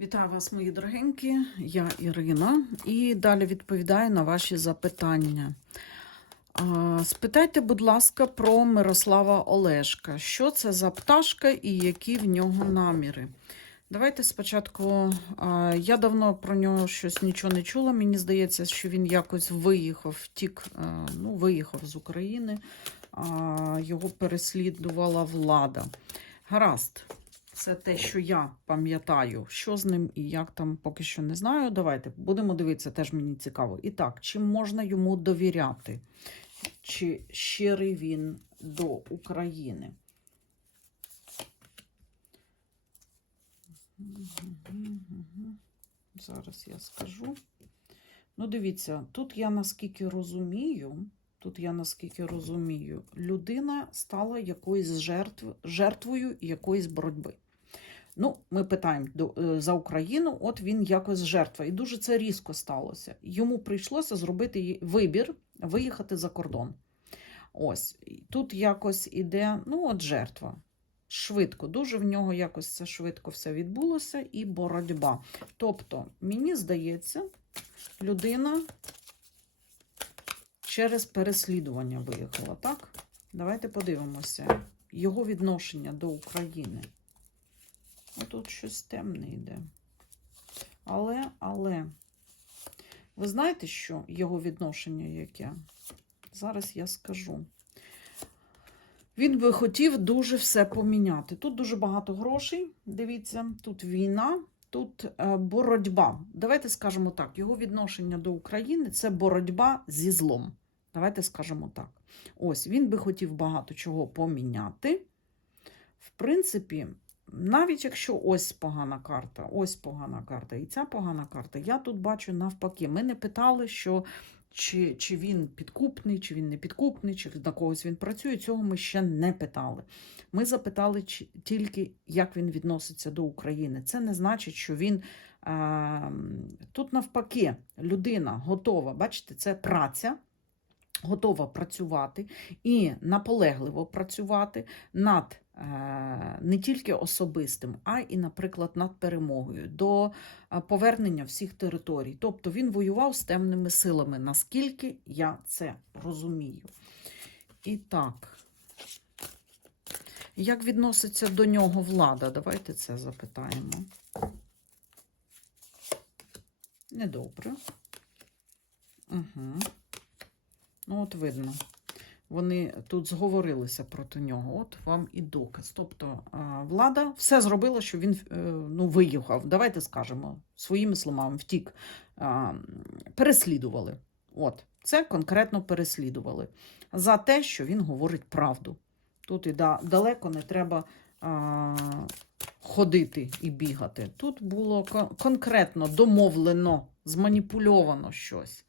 Вітаю вас, мої дорогенькі. Я Ірина і далі відповідаю на ваші запитання. Спитайте, будь ласка, про Мирослава Олешка. Що це за пташка і які в нього наміри? Давайте спочатку. Я давно про нього щось нічого не чула. Мені здається, що він якось виїхав, втік, ну, виїхав з України, його переслідувала влада. Гаразд. Це те, що я пам'ятаю, що з ним і як там поки що не знаю. Давайте будемо дивитися, теж мені цікаво. І так, чи можна йому довіряти? Чи щирий він до України? Зараз я скажу. Ну, дивіться, тут я наскільки розумію, тут я наскільки розумію, людина стала якоюсь жертв, жертвою якоїсь боротьби. Ну, ми питаємо е, за Україну, от він якось жертва. І дуже це різко сталося. Йому прийшлося зробити вибір виїхати за кордон. Ось тут якось іде, ну, от жертва. Швидко, дуже в нього якось це швидко все відбулося, і боротьба. Тобто, мені здається, людина через переслідування виїхала, так? Давайте подивимося. Його відношення до України. Тут щось темне йде. Але, але, ви знаєте, що його відношення яке? Зараз я скажу. Він би хотів дуже все поміняти. Тут дуже багато грошей. Дивіться, тут війна, тут е, боротьба. Давайте скажемо так: його відношення до України це боротьба зі злом. Давайте скажемо так. Ось він би хотів багато чого поміняти. В принципі, навіть якщо ось погана карта, ось погана карта, і ця погана карта, я тут бачу навпаки. Ми не питали, що чи, чи він підкупний, чи він не підкупний, чи на когось він працює. Цього ми ще не питали. Ми запитали чи, тільки, як він відноситься до України. Це не значить, що він е, тут навпаки людина готова. Бачите, це праця. Готова працювати і наполегливо працювати над не тільки особистим, а і, наприклад, над перемогою до е, повернення всіх територій. Тобто він воював з темними силами, наскільки я це розумію. І так, як відноситься до нього влада? Давайте це запитаємо. Недобре. Угу. Ну, от видно. Вони тут зговорилися проти нього. От вам і доказ. Тобто влада все зробила, що він е, ну, виїхав. Давайте скажемо своїми словами, втік. Переслідували. От, це конкретно переслідували за те, що він говорить правду. Тут і далеко не треба а, ходити і бігати. Тут було конкретно домовлено, зманіпульовано щось.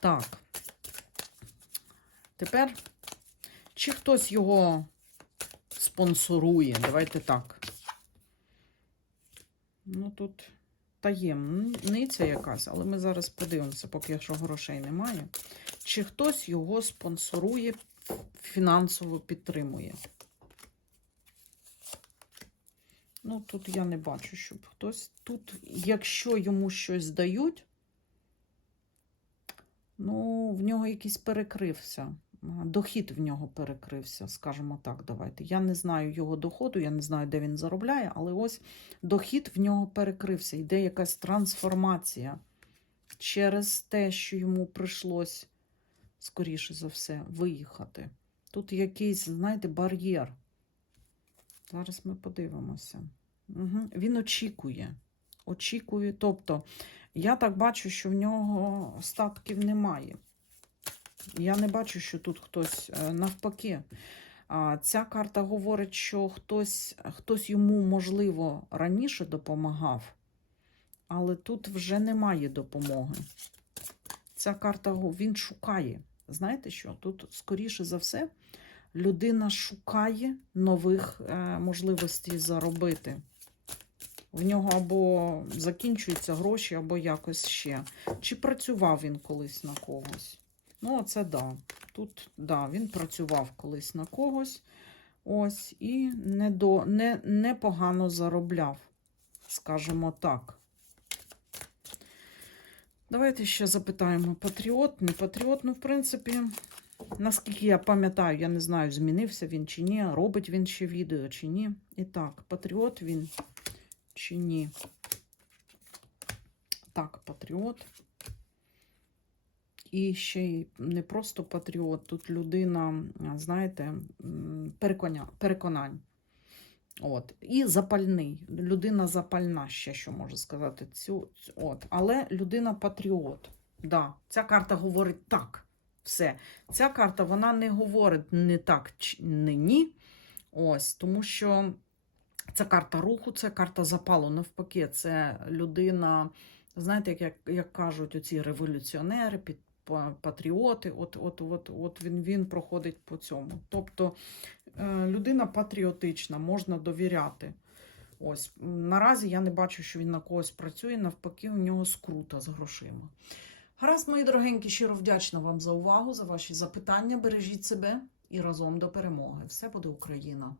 Так. Тепер, чи хтось його спонсорує? Давайте так. Ну, тут таємниця якась, але ми зараз подивимося, поки якщо грошей немає. Чи хтось його спонсорує, фінансово підтримує? Ну, тут я не бачу, щоб хтось. Тут, якщо йому щось дають, ну, в нього якийсь перекрився. А, Дохід в нього перекрився, скажімо так, давайте. Я не знаю його доходу, я не знаю, де він заробляє, але ось дохід в нього перекрився. Йде якась трансформація через те, що йому прийшлось, скоріше за все, виїхати. Тут якийсь, знаєте, бар'єр. Зараз ми подивимося. Угу. Він очікує. Очікує. Тобто, я так бачу, що в нього статків немає. Я не бачу, що тут хтось е, навпаки. Ця карта говорить, що хтось, хтось йому, можливо, раніше допомагав, але тут вже немає допомоги. Ця карта він шукає. Знаєте що? Тут, скоріше за все, людина шукає нових е, можливостей заробити. В нього або закінчуються гроші, або якось ще. Чи працював він колись на когось? Ну, це да. Тут да, він працював колись на когось. Ось, і не не, непогано заробляв. скажімо так. Давайте ще запитаємо: патріот, не патріот. Ну, в принципі, наскільки я пам'ятаю, я не знаю, змінився він чи ні, робить він ще відео чи ні. І так, патріот він чи ні. Так, патріот. І ще й не просто патріот, тут людина, знаєте, переконань. От. І запальний. Людина запальна, ще що можу сказати. Цю, от. Але людина патріот. Да. Ця карта говорить так. Все. Ця карта вона не говорить не так, не ні. Ось, тому що це карта руху, це карта запалу. Навпаки, це людина, знаєте, як, як, як кажуть оці революціонери, під, патріоти, от, от, от, от він, він проходить по цьому. Тобто е, людина патріотична, можна довіряти. Ось наразі я не бачу, що він на когось працює, навпаки, у нього скрута з грошима. Гаразд, мої дорогенькі, щиро вдячна вам за увагу, за ваші запитання. Бережіть себе і разом до перемоги. Все буде Україна!